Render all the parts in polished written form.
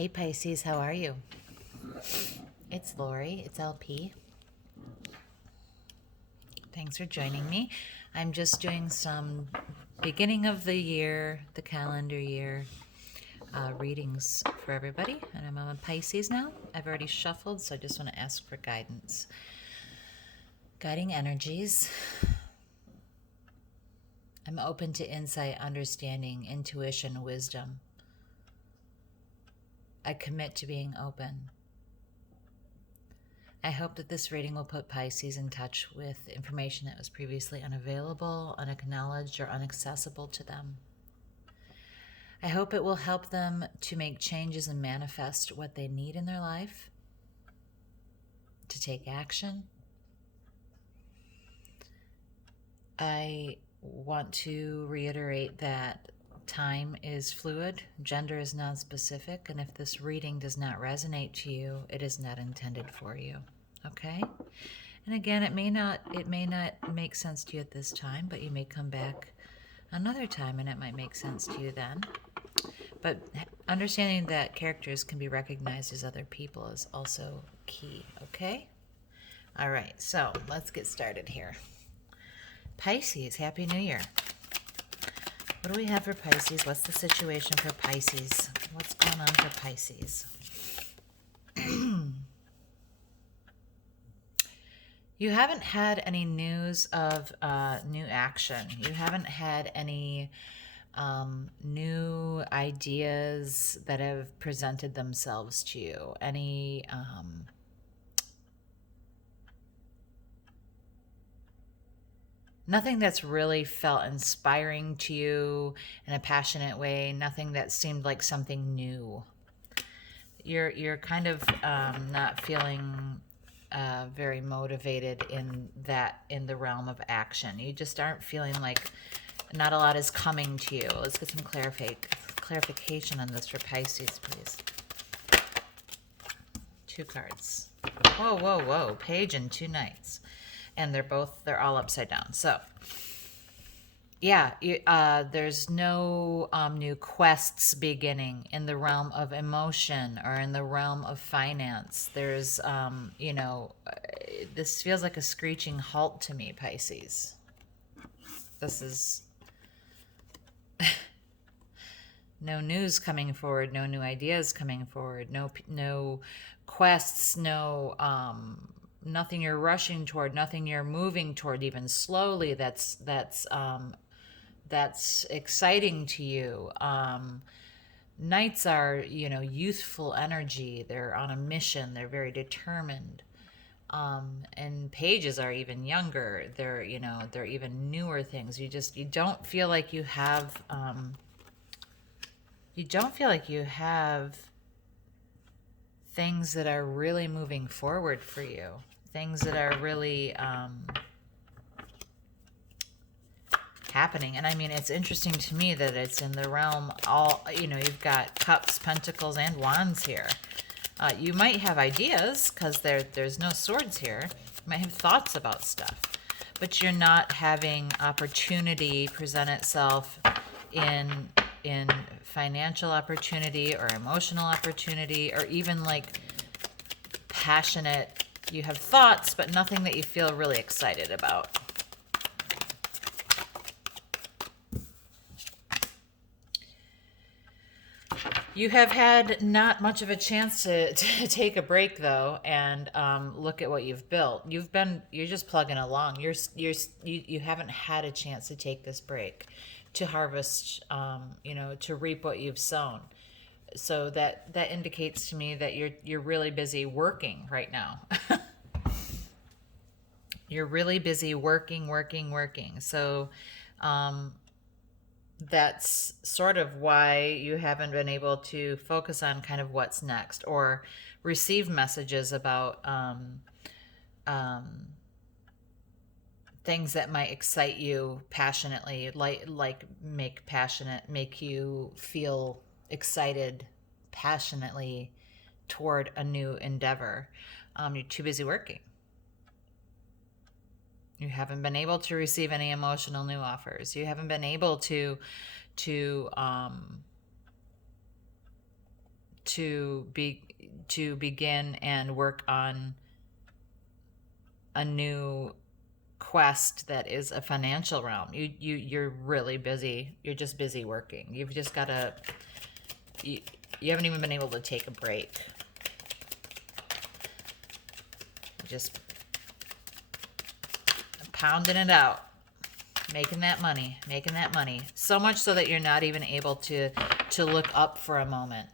Hey Pisces, how are you? It's Lori, it's LP. Thanks for joining me. I'm just doing some beginning of the year, the calendar year readings for everybody. And I'm on Pisces now. I've already shuffled, so I just want to ask for guidance. Guiding energies. I'm open to insight, understanding, intuition, wisdom. I commit to being open. I hope that this reading will put Pisces in touch with information that was previously unavailable, unacknowledged, or inaccessible to them. I hope it will help them to make changes and manifest what they need in their life, to take action. I want to reiterate that time is fluid, gender is non-specific, and if this reading does not resonate to you, it is not intended for you. Okay? And again, it may not make sense to you at this time, but you may come back another time and it might make sense to you then. But understanding that characters can be recognized as other people is also key, okay? All right, so let's get started here. Pisces, Happy New Year. What do we have for Pisces? What's the situation for Pisces? What's going on for Pisces? You haven't had any news of new action. You haven't had any new ideas that have presented themselves to you. Any nothing that's really felt inspiring to you in a passionate way. Nothing that seemed like something new. You're kind of not feeling very motivated in the realm of action. You just aren't feeling like not a lot is coming to you. Let's get some clarification on this for Pisces, please. 2 cards. Whoa, whoa, whoa. Page and 2 knights. And they're all upside down. So, yeah, there's no new quests beginning in the realm of emotion or in the realm of finance. There's, this feels like a screeching halt to me, Pisces. This is no news coming forward, no new ideas coming forward, no quests, no nothing you're rushing toward, nothing you're moving toward, even slowly. That's exciting to you. Knights are, youthful energy. They're on a mission. They're very determined. And pages are even younger. They're even newer things. You don't feel like you have. You don't feel like you have things that are really moving forward for you. Things that are really happening. And I mean, it's interesting to me that it's in the realm you've got cups, pentacles, and wands here. You might have ideas because there's no swords here. You might have thoughts about stuff, but you're not having opportunity present itself in financial opportunity or emotional opportunity or even like passionate. You have thoughts, but nothing that you feel really excited about. You have had not much of a chance to take a break though, and look at what you've built. You're just plugging along. You haven't had a chance to take this break, to harvest, to reap what you've sown. So that indicates to me that you're really busy working right now. You're really busy working. So that's sort of why you haven't been able to focus on kind of what's next or receive messages about things that might excite you passionately, like make you feel excited passionately toward a new endeavor. You're too busy working. You haven't been able to receive any emotional new offers. You haven't been able to to begin and work on a new quest that is a financial realm. You're really busy. You're just busy working. You've just got to, you haven't even been able to take a break. Just pounding it out, making that money. So much so that you're not even able to look up for a moment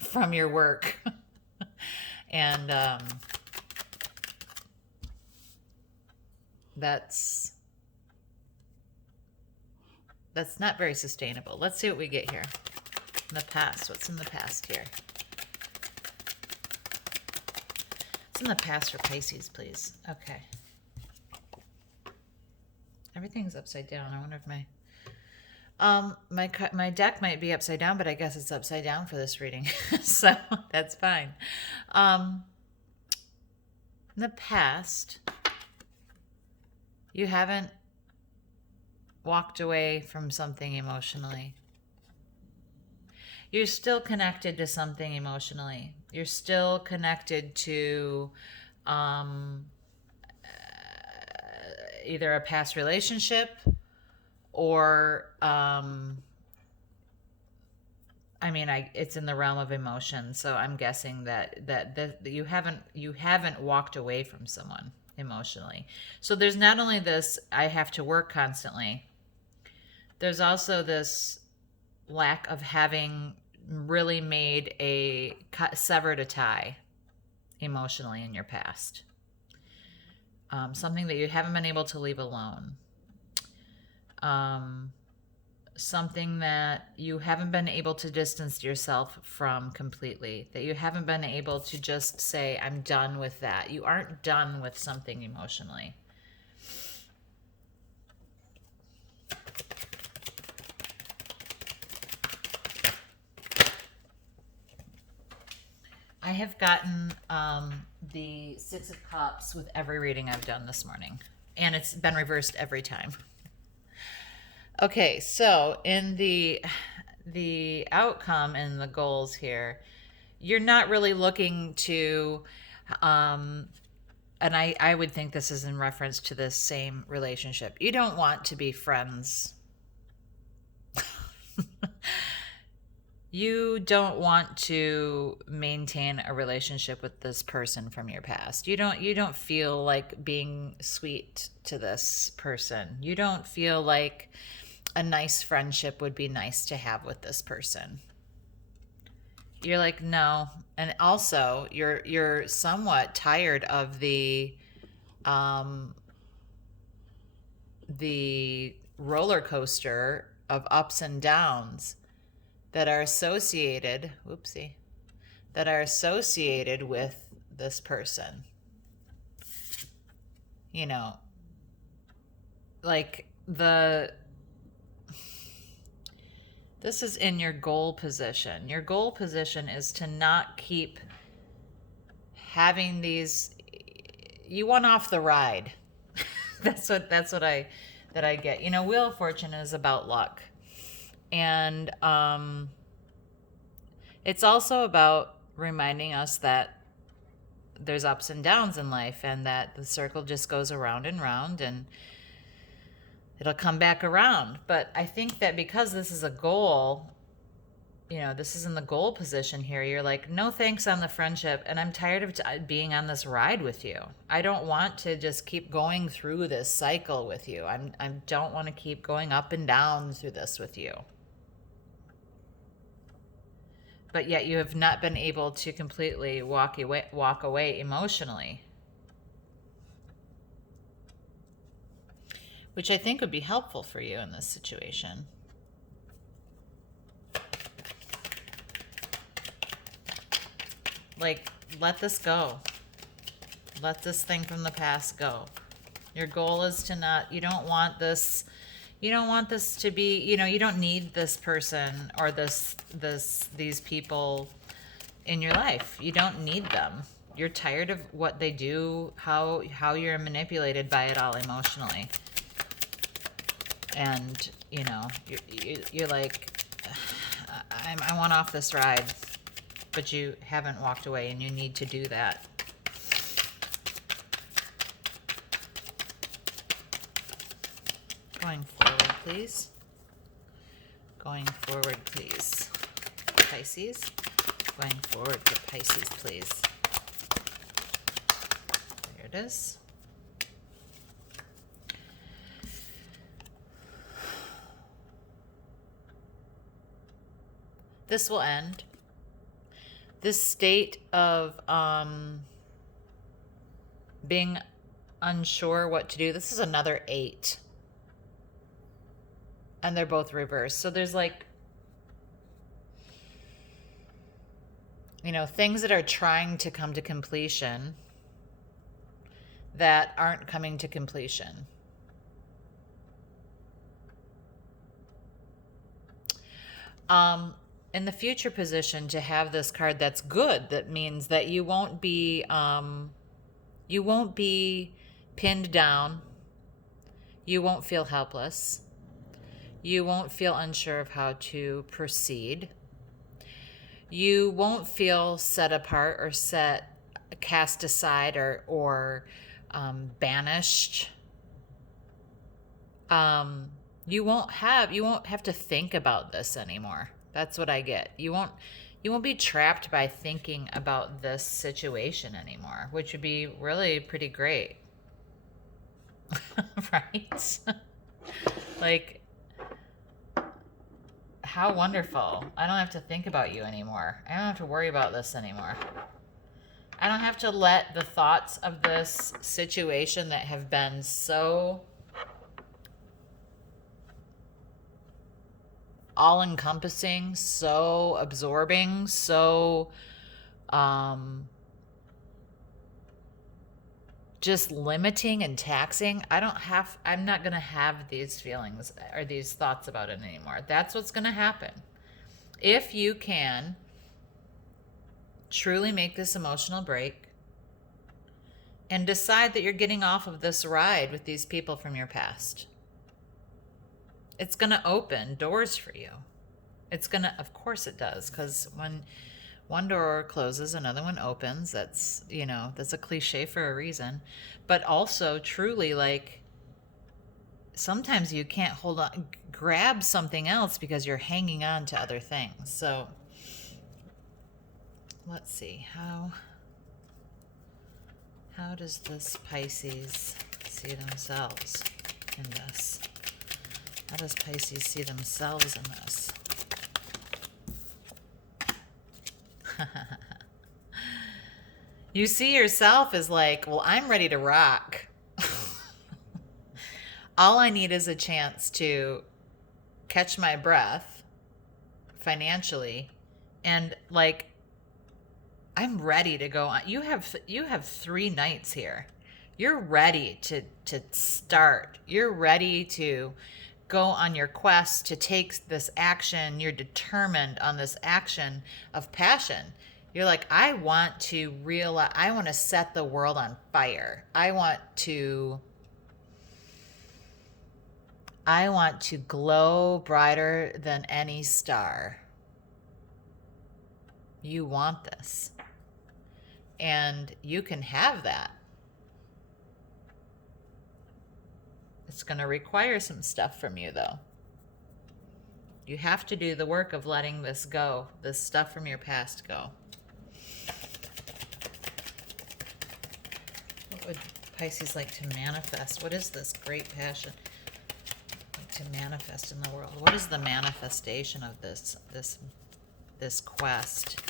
from your work. And that's not very sustainable. Let's see what we get here. In the past, what's in the past here? What's in the past for Pisces, please? Okay. Everything's upside down. I wonder if my deck might be upside down, but I guess it's upside down for this reading. So that's fine. In the past, you haven't walked away from something emotionally. You're still connected to something emotionally. You're still connected to either a past relationship or it's in the realm of emotion, so I'm guessing that you haven't walked away from someone emotionally. So there's not only this, I have to work constantly, there's also this lack of having really severed a tie emotionally in your past. Something that you haven't been able to leave alone. Something that you haven't been able to distance yourself from completely. That you haven't been able to just say, I'm done with that. You aren't done with something emotionally. I have gotten the Six of Cups with every reading I've done this morning. And it's been reversed every time. Okay, so in the outcome and the goals here, you're not really looking to, and I would think this is in reference to this same relationship. You don't want to be friends. You don't want to maintain a relationship with this person from your past. You don't feel like being sweet to this person. You don't feel like a nice friendship would be nice to have with this person. You're like, no. And also you're somewhat tired of the roller coaster of ups and downs that are associated with this person. You know, like this is in your goal position. Your goal position is to not keep having these, you want off the ride. That's what I get. You know, Wheel of Fortune is about luck. And it's also about reminding us that there's ups and downs in life, and that the circle just goes around and round, and it'll come back around. But I think that because this is a goal, you know, this is in the goal position here, you're like, no thanks on the friendship, and I'm tired of being on this ride with you. I don't want to just keep going through this cycle with you. I don't want to keep going up and down through this with you. But yet you have not been able to completely walk away emotionally. Which I think would be helpful for you in this situation. Like, let this go. Let this thing from the past go. Your goal is to not, you don't want this to be, you know, you don't need this person or these people in your life. You don't need them. You're tired of what they do, how you're manipulated by it all emotionally. And, you know, you're like, I want off this ride. but you haven't walked away, and you need to do that. Going forward, please. Going forward, please. Pisces. Going forward to Pisces, please. There it is. This will end. This state of being unsure what to do. This is another 8. And they're both reversed. So there's like, you know, things that are trying to come to completion that aren't coming to completion. In the future position, to have this card that's good, that means that you won't be pinned down. You won't feel helpless. You won't feel unsure of how to proceed. You won't feel set apart or cast aside or banished. You won't have to think about this anymore. That's what I get. You won't be trapped by thinking about this situation anymore, which would be really pretty great. Right? Like, how wonderful. I don't have to think about you anymore. I don't have to worry about this anymore. I don't have to let the thoughts of this situation that have been so all-encompassing, so absorbing, so just limiting and taxing. I'm not going to have these feelings or these thoughts about it anymore. That's what's going to happen. If you can truly make this emotional break and decide that you're getting off of this ride with these people from your past, it's going to open doors for you. It's going to, of course it does, because when one door closes, another one opens. That's, you know, that's a cliche for a reason. But also, truly, like, sometimes you can't hold on, grab something else because you're hanging on to other things. So, let's see, how does this Pisces see themselves in this? How does Pisces see themselves in this? You see yourself as like, well, I'm ready to rock. All I need is a chance to catch my breath financially, and like, I'm ready to go on. You have 3 nights here. You're ready to start. You're ready to go on your quest to take this action. You're determined on this action of passion. You're like, I want to set the world on fire. I want to glow brighter than any star. You want this. And you can have that. It's going to require some stuff from you, though. You have to do the work of letting this go, this stuff from your past go. What would Pisces like to manifest? What is this great passion like to manifest in the world? What is the manifestation of this quest?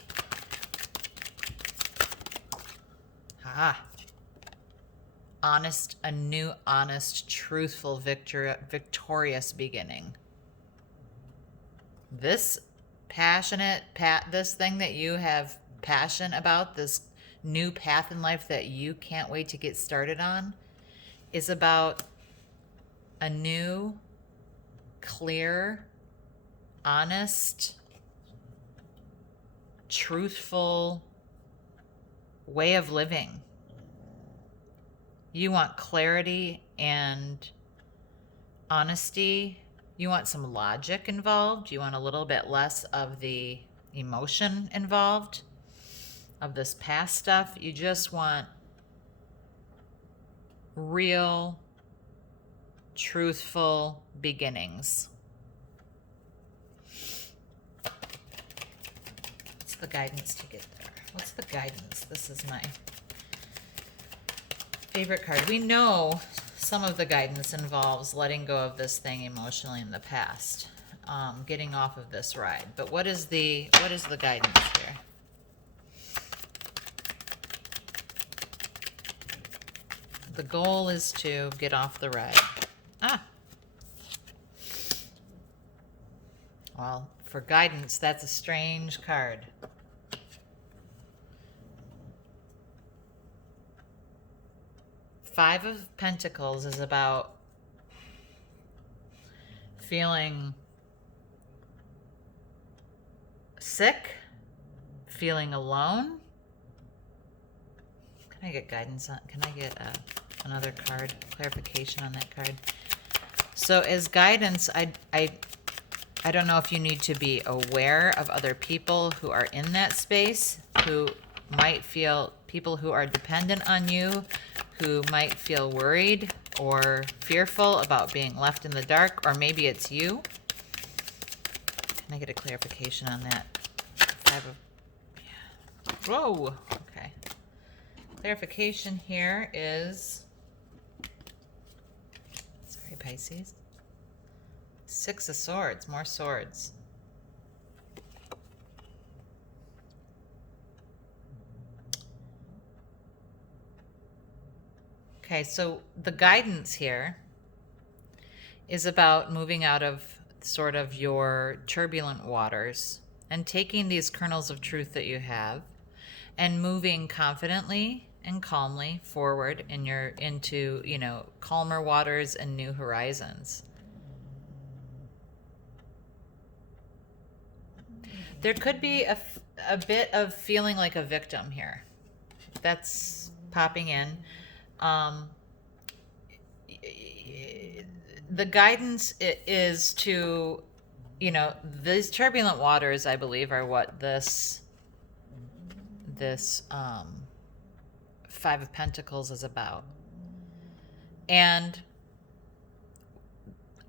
A new, honest, truthful, victorious beginning. This this thing that you have passion about, this new path in life that you can't wait to get started on, is about a new, clear, honest, truthful way of living. You want clarity and honesty. You want some logic involved. You want a little bit less of the emotion involved. of this past stuff. You just want real, truthful beginnings. What's the guidance to get there? What's the guidance? This is my favorite card. We know some of the guidance involves letting go of this thing emotionally in the past, getting off of this ride. But what is the guidance here? The goal is to get off the ride. Well, for guidance, that's a strange card. Five of Pentacles is about feeling sick, feeling alone. Can I get guidance on, can I get another card, clarification on that card? So as guidance, I don't know if you need to be aware of other people who are in that space, who might feel, people who are dependent on you, who might feel worried or fearful about being left in the dark, or maybe it's you. Can I get a clarification on that? Whoa, okay. Clarification here is, sorry, Pisces. Six of Swords, more swords. Okay, so the guidance here is about moving out of sort of your turbulent waters and taking these kernels of truth that you have and moving confidently and calmly forward in into, you know, calmer waters and new horizons. There could be a bit of feeling like a victim here. That's popping in. The guidance is to, you know, these turbulent waters, I believe, are what this Five of Pentacles is about. And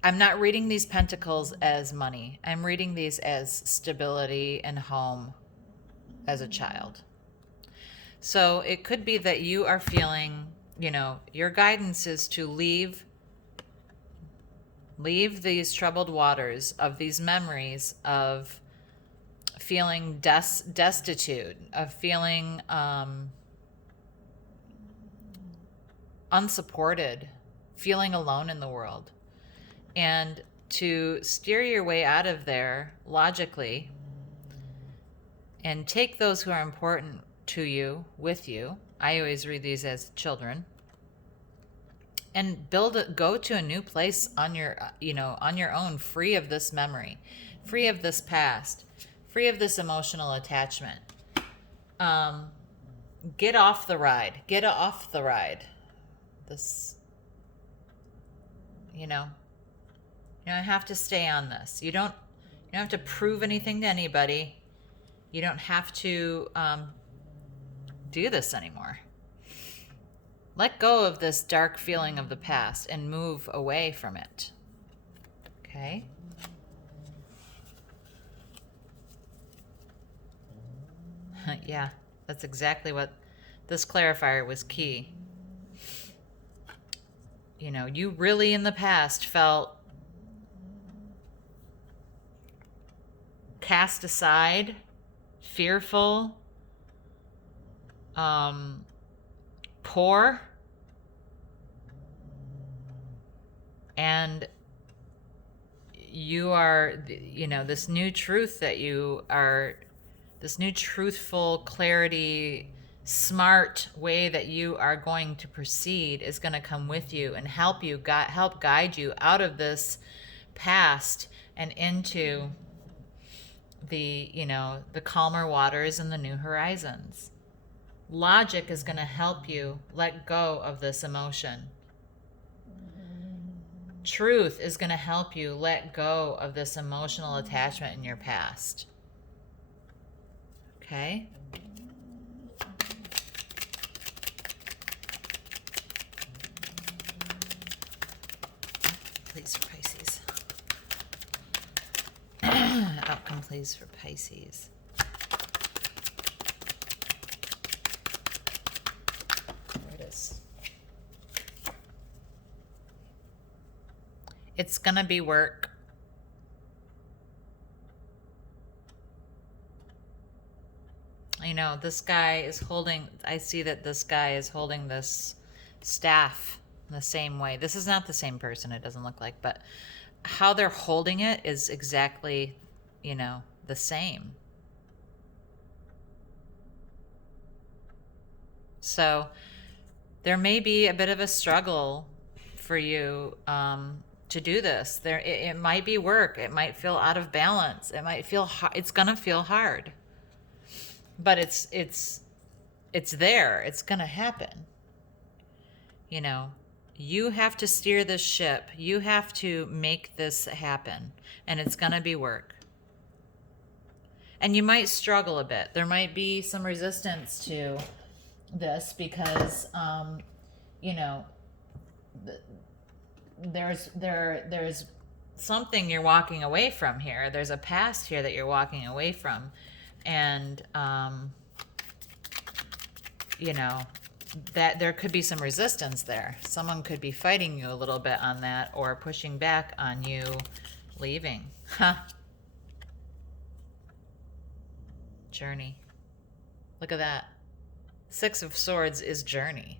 I'm not reading these pentacles as money. I'm reading these as stability and home as a child. So it could be that you are feeling, you know, your guidance is to leave these troubled waters of these memories of feeling destitute, of feeling unsupported, feeling alone in the world. And to steer your way out of there logically and take those who are important to you with you. I always read these as children. And go to a new place on your, you know, on your own, free of this memory, free of this past, free of this emotional attachment. Get off the ride. Get off the ride. This, you don't have to stay on this. You don't have to prove anything to anybody. You don't have to do this anymore. Let go of this dark feeling of the past and move away from it. Okay? Yeah, that's exactly what this clarifier was key. You know, you really in the past felt cast aside, fearful, poor, and you are, you know, this new truth that you are, this new truthful clarity, smart way that you are going to proceed is going to come with you and help guide you out of this past and into the, you know, the calmer waters and the new horizons. Logic is going to help you let go of this emotion. Truth is going to help you let go of this emotional attachment in your past. Okay? please, for Pisces. Outcome, please, for Pisces. There it is. It's going to be work. You know, this guy is holding, I see that this guy is holding this staff in the same way. This is not the same person, it doesn't look like, but how they're holding it is exactly, you know, the same. So there may be a bit of a struggle for you to do this. It might be work. It might feel out of balance. It might feel it's gonna feel hard, but it's there. It's gonna happen. You know, you have to steer this ship. You have to make this happen, and it's gonna be work. And you might struggle a bit. There might be some resistance to this because, you know, there's something you're walking away from here. There's a past here that you're walking away from, and you know, that there could be some resistance there. Someone could be fighting you a little bit on that, or pushing back on you leaving. Journey. Look at that. 6 of Swords is journey.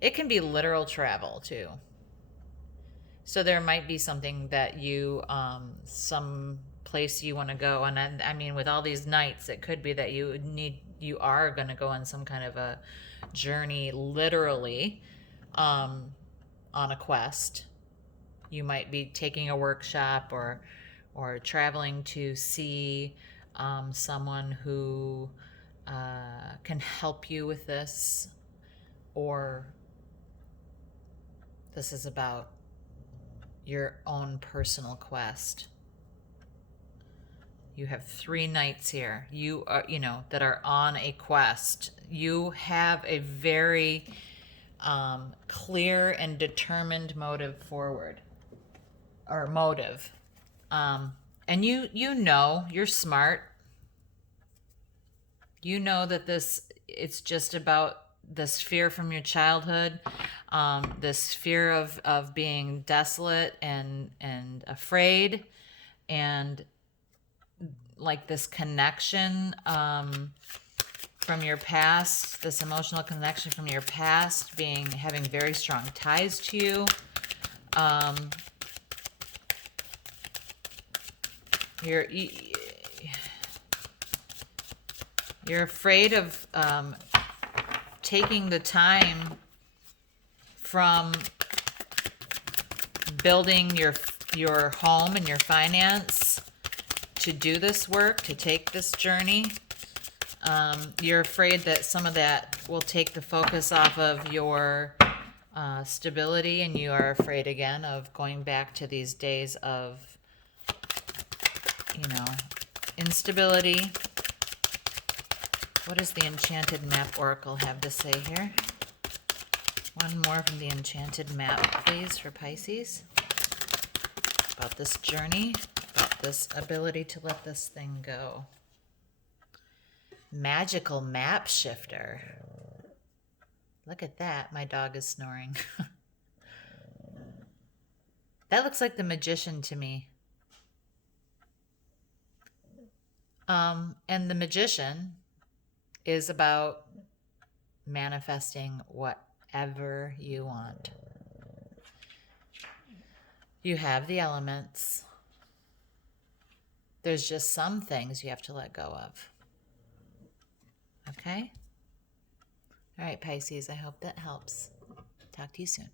It can be literal travel too. So there might be something that you, some place you want to go. And I mean, with all these nights, it could be that you are going to go on some kind of a journey, literally, on a quest. You might be taking a workshop or traveling to see someone who can help you with this, or this is about your own personal quest. You have 3 knights here. You are, you know, that are on a quest. You have a very clear and determined motive forward, or motive. And you know, you're smart. You know that it's just about this fear from your childhood, this fear of being desolate and afraid, and like this connection from your past, this emotional connection from your past, having very strong ties to you. You're afraid of taking the time from building your home and your finance to do this work, to take this journey. You're afraid that some of that will take the focus off of your stability, and you are afraid again of going back to these days of, you know, instability. What does the Enchanted Map Oracle have to say here? One more from the Enchanted Map, please, for Pisces. About this journey, about this ability to let this thing go. Magical Map Shifter. Look at that. My dog is snoring. That looks like the Magician to me. And the Magician is about manifesting whatever you want. You have the elements. There's just some things you have to let go of. Okay? All right, Pisces, I hope that helps. Talk to you soon.